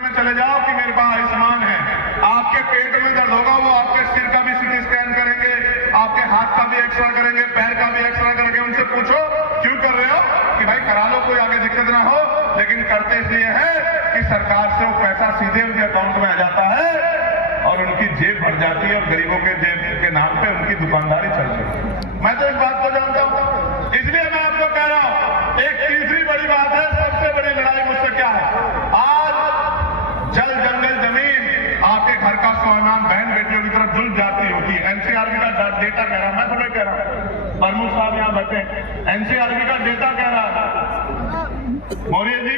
में चले जाओ कि मेरे पास आयुष्मान है, आपके पेट में दर्द होगा वो आपके सिर का भी सीटी स्कैन करेंगे, आपके हाथ का भी एक्सरे करेंगे, पैर का भी एक्सरे करेंगे। उनसे पूछो क्यों कर रहे हो, कि भाई करा लो, कोई आगे दिक्कत ना हो। लेकिन करते इसलिए है कि सरकार से वो पैसा सीधे उनके अकाउंट में आ जाता है और उनकी जेब भर जाती है और गरीबों के जेब के नाम पे उनकी दुकानदारी चलती है। मैं तो इस बात को जानता हूं, इसलिए मैं आपको कह रहा हूं। एक तीसरी बड़ी बात है, सबसे बड़ी लड़ाई मुझसे क्या है, आज जल जंगल जमीन आपके घर का स्वाभिमान बहन बेटियों की तरफ जुल जाती होती है। एनसीआरबी का डेटा कह रहा है, मैं थोड़ा कह रहा हूं, प्रमुख साहब यहां बैठे, एनसीआरबी का डेटा कह रहा है, मौर्य जी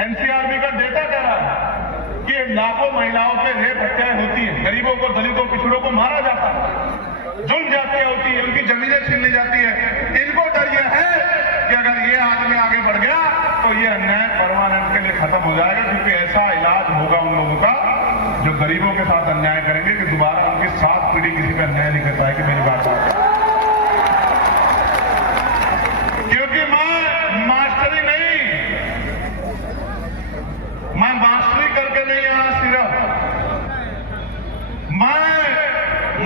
एनसीआरबी का डेटा कह रहा है कि लाखों महिलाओं पे रेप हत्याएं होती है, गरीबों को, दलितों, पिछड़ों को मारा जाता है, जुल्म जाती होती है, उनकी जमीनें छीन ली जाती है। इनको डर यह है कि अगर ये आदमी आगे बढ़ गया तो ये अन्याय परमानेंट के लिए खत्म हो जाएगा, क्योंकि ऐसा इलाज होगा उन लोगों का जो गरीबों के साथ अन्याय करेंगे कि दोबारा उनकी 7 पीढ़ी किसी पर अन्याय नहीं कर पाएगी। मेरी बात है, क्योंकि मैं मास्टरी नहीं, मैं मास्टरी करके नहीं आया, सिर्फ मैं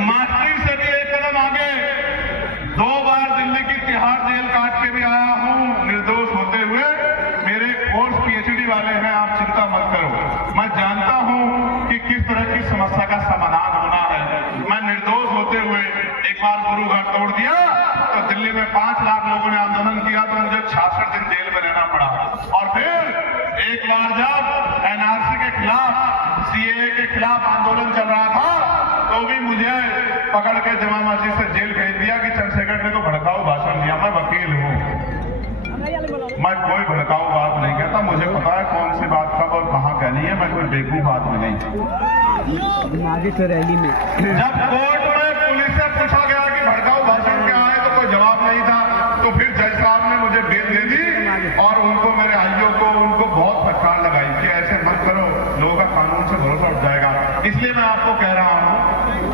मास्टरी से भी एक कदम आगे 2 बार दिल्ली की तिहाड़ जेल काट के भी आया हूं निर्दोष होते हुए। मेरे कोर्स पीएचडी वाले हैं, आप चिंता मत करो। मैं जानता हूं कि किस तरह की समस्या का समाधान होना है। मैं निर्दोष होते हुए एक बार गुरु घर तोड़ दिया तो दिल्ली में 5 लाख लोगों ने आंदोलन किया तो मुझे 66 दिन जेल में रहना पड़ा। और फिर एक बार जब एनआरसी के खिलाफ, सीएए के खिलाफ आंदोलन चल रहा था तो भी मुझे पकड़ के जमा मस्जिद से जेल भेज दिया कि चंद्रशेखर ने तो भड़काऊ भाषण दिया। मैं वकील हूं, मैं कोई भड़काऊ बात नहीं कहता, मुझे पता है कौन सी बात कब और कहां कहनी है, मैं कोई बेवकूफ आदमी नहीं। आगे से रैली में जब कोर्ट में पुलिस से पूछा गया कि भड़काऊ भाषण क्या है तो कोई जवाब नहीं था, तो फिर जज साहब ने मुझे बेल दे दी और उनको, मेरे आईओ को, उनको बहुत फटकार लगाई कि ऐसे मत करो, लोगों का कानून से भरोसा उठ जाएगा। इसलिए मैं आपको कह रहा हूं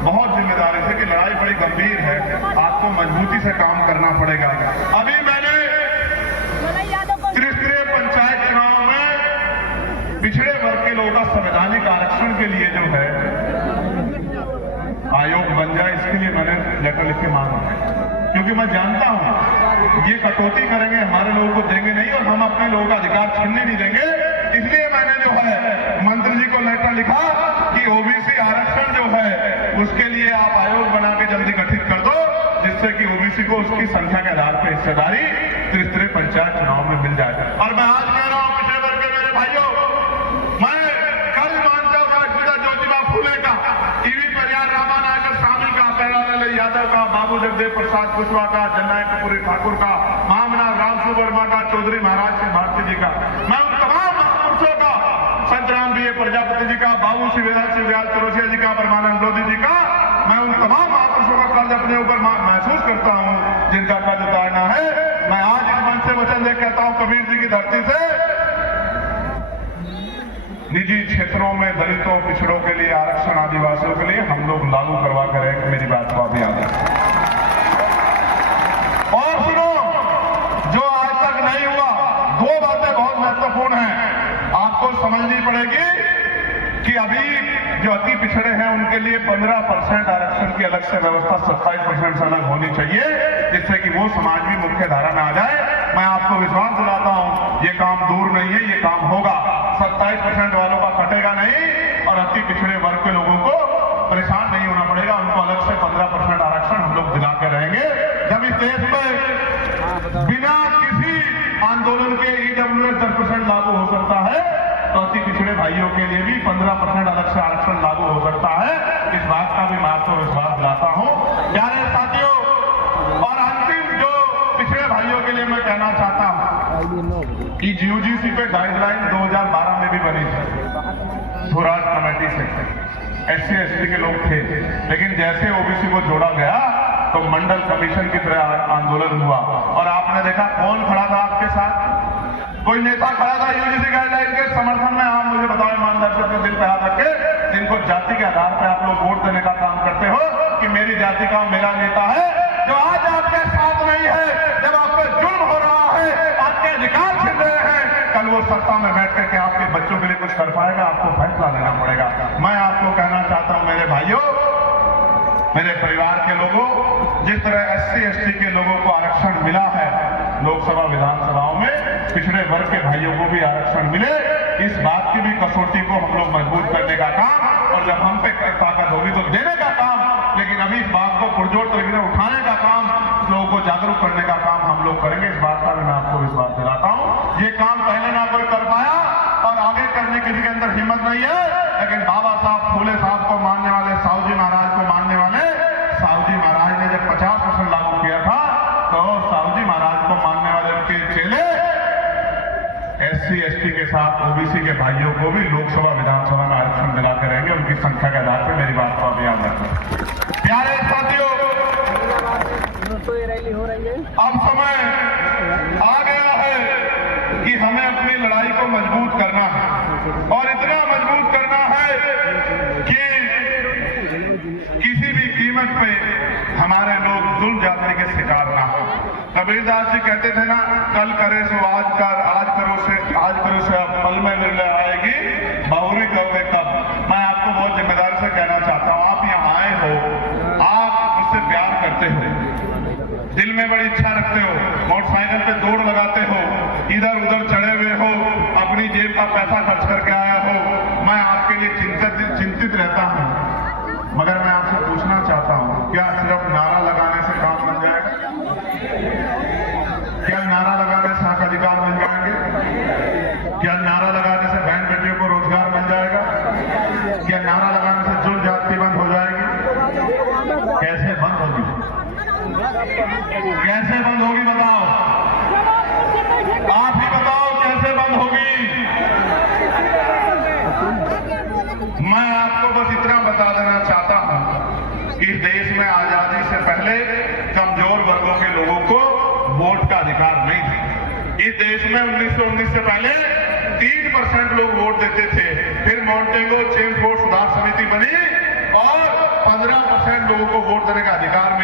बहुत जिम्मेदारी से कि लड़ाई बड़ी गंभीर है, आपको मजबूती से काम करना पड़ेगा। अभी मैंने त्रिस्तरीय पंचायत चुनाव में पिछड़े वर्ग के लोगों का संवैधानिक आरक्षण के लिए जो है आयोग बन जाए, इसके लिए मैंने लेटर लिख के मांग रखा है, क्योंकि मैं जानता हूं ये कटौती करेंगे, हमारे लोगों को देंगे नहीं और हम अपने लोगों का अधिकार छीनने नहीं देंगे। इसलिए मैंने जो है मंत्री जी को लेटर लिखा कि ओबीसी आरक्षण जो है उसके लिए आप आयोग बना के जल्दी गठित कर दो, जिससे कि ओबीसी को उसकी संख्या के आधार पर हिस्सेदारी त्रिस्तरीय पंचायत चुनाव में मिल जाए। और मैं आज कह रहा हूं पिछड़े वर्ग के मेरे भाइयों, मैं कल मानता हूं ज्योतिबा फूले का, टीवी पर यार रामानायकर स्वामी का, प्यारेलाल यादव का, बाबू जगदेव प्रसाद कुशवाहा का, जननायक कपूरी ठाकुर का, महामना रामसु वर्मा का, चौधरी महाराज सिंह भारती जी का, मैं उन तमाम महापुरुषों का, संत राम बी प्रजापति जी का, बाबू शिवदयाल चौरसिया जी का, परमानंद लोधी जी का, मैं उन तमाम महापुरुषों का कर्ज अपने ऊपर महसूस करता हूं जिनका कर्ज उतारना है। मैं आज इस मंच से वचन दे कहता हूं, कबीर जी की धरती से, निजी क्षेत्रों में दलितों, पिछड़ों के लिए आरक्षण, आदिवासियों के लिए हम लोग लागू करवा करें। मेरी बात को आप याद रखें। और सुनो, जो आज तक नहीं हुआ, 2 बातें बहुत महत्वपूर्ण हैं, आपको समझनी पड़ेगी कि अभी जो अति पिछड़े हैं उनके लिए 15% आरक्षण की अलग से व्यवस्था 27% से अलग होनी चाहिए, जिससे कि वो समाज भी मुख्य धारा में आ जाए। मैं आपको विश्वास दिलाता हूं ये काम दूर नहीं है, ये काम होगा। 27% वालों का कटेगा नहीं और अति पिछड़े वर्ग के लोगों को परेशान नहीं होना पड़ेगा, उनको अलग से 15% आरक्षण हम लोग दिला के रहेंगे। जब इस देश में बिना किसी आंदोलन के ईडब्ल्यूएस 10% लागू हो सकता है, तो अति पिछड़े भाइयों के लिए भी 15% अलग से आरक्षण लागू हो सकता है। इस बात का भी मैं आपको विश्वास दिलाता हूं प्यारे साथियों। और अंतिम जो पिछड़े भाइयों के लिए मैं कहना चाहता हूं कि यूजीसी पे गाइडलाइन 2012 में भी बनी थी स्वराज कमेटी से, SC ST के लोग थे, लेकिन जैसे ओबीसी को जोड़ा गया तो मंडल कमीशन की तरह आंदोलन हुआ। और आपने देखा कौन खड़ा था आपके साथ, कोई नेता खड़ा था यूजीसी गाइडलाइन के समर्थन में। आप मुझे बताओ ईमानदारी से, अपने दिल पे हाथ रख के, जिनको जाति के आधार पर आप लोग वोट देने का काम करते हो कि मेरी जाति का मेरा नेता है, जो आज आपके साथ नहीं है, जब आप पे जुल्म हो रहा है, आपके अधिकार छिन रहे हैं, कल वो सत्ता में बैठ करके आपके बच्चों के लिए कुछ कुछ कर पाएगा, आपको फैसला लेना पड़ेगा। मैं आपको कहना चाहता हूं मेरे भाइयों, मेरे परिवार के लोगों, जिस तरह SC ST के लोगों को आरक्षण मिला है लोकसभा विधानसभाओं में, पिछड़े वर्ग के भाइयों को भी आरक्षण मिले, इस बात की भी कसौटी को हम लोग मजबूत करने का काम, और जब हम पे ताकत होगी तो देने का काम, लेकिन अभी इस बात को पुरजोर तरीके से उठाने का काम, लोगों को जागरूक करने का काम हम लोग करेंगे। इस बात का मैं आपको विश्वास दिलाता हूं। ये काम पहले ना कोई कर पाया और आगे करने किसी के अंदर हिम्मत नहीं है, लेकिन बाबा साहब फूले साहब को मानने वाले, साहू जी महाराज को मानने वाले, साहू जी महाराज ने जब 50% लागू किया था तो साहू जी महाराज को मानने वाले उनके चेले SC ST के साथ OBC के भाइयों को भी लोकसभा विधानसभा में आरक्षण दिलाते रहेंगे, उनकी संख्या के आधार पर। मेरी बात को आप याद रखें। प्यारे साथियों, अब समय आ गया है कि हमें अपनी लड़ाई को मजबूत करना है, और इतना मजबूत करना है कि किसी भी कीमत पे हमारे लोग जुल्म जाति के शिकार ना हो। कबीरदास जी कहते थे ना, कल करे सो आज कर, आज करो से अब पल में मिल आएगी, बहुरी कहोगे कब। मैं आपको बहुत जिम्मेदारी से कहना चाहता हूं, आप यहाँ आए हो, आप मुझसे प्यार करते हो, दिल में बड़ी इच्छा रखते हो, मोटरसाइकिल पे दौड़ लगाते हो, इधर उधर चढ़े हुए हो, अपनी जेब का पैसा खर्च करके आया हो, मैं आपके लिए चिंतित रहता हूं। मगर मैं आपसे पूछना चाहता हूं, क्या सिर्फ नारा लगाने से काम बन जाएगा? क्या नारा लगाने से हक अधिकार मिल जाएंगे? क्या नारा लगाने से बहन बेटियों को रोजगार मिल जाएगा? क्या नारा लगाने से जुल्म जाति बंद हो जाएगी? कैसे बंद होगी? कैसे बंद होगी बताओ? आप ही बताओ कैसे बंद होगी? मैं आपको बस इतना बता देना चाहता हूं कि देश में आजादी से पहले कमजोर वर्गों के लोगों को वोट का अधिकार नहीं था। इस देश में 1919 से पहले 3% लोग वोट देते थे, फिर मॉन्टेगो चेम्स वोट सुधार समिति बनी और 15% लोगों को वोट देने का अधिकार मिला।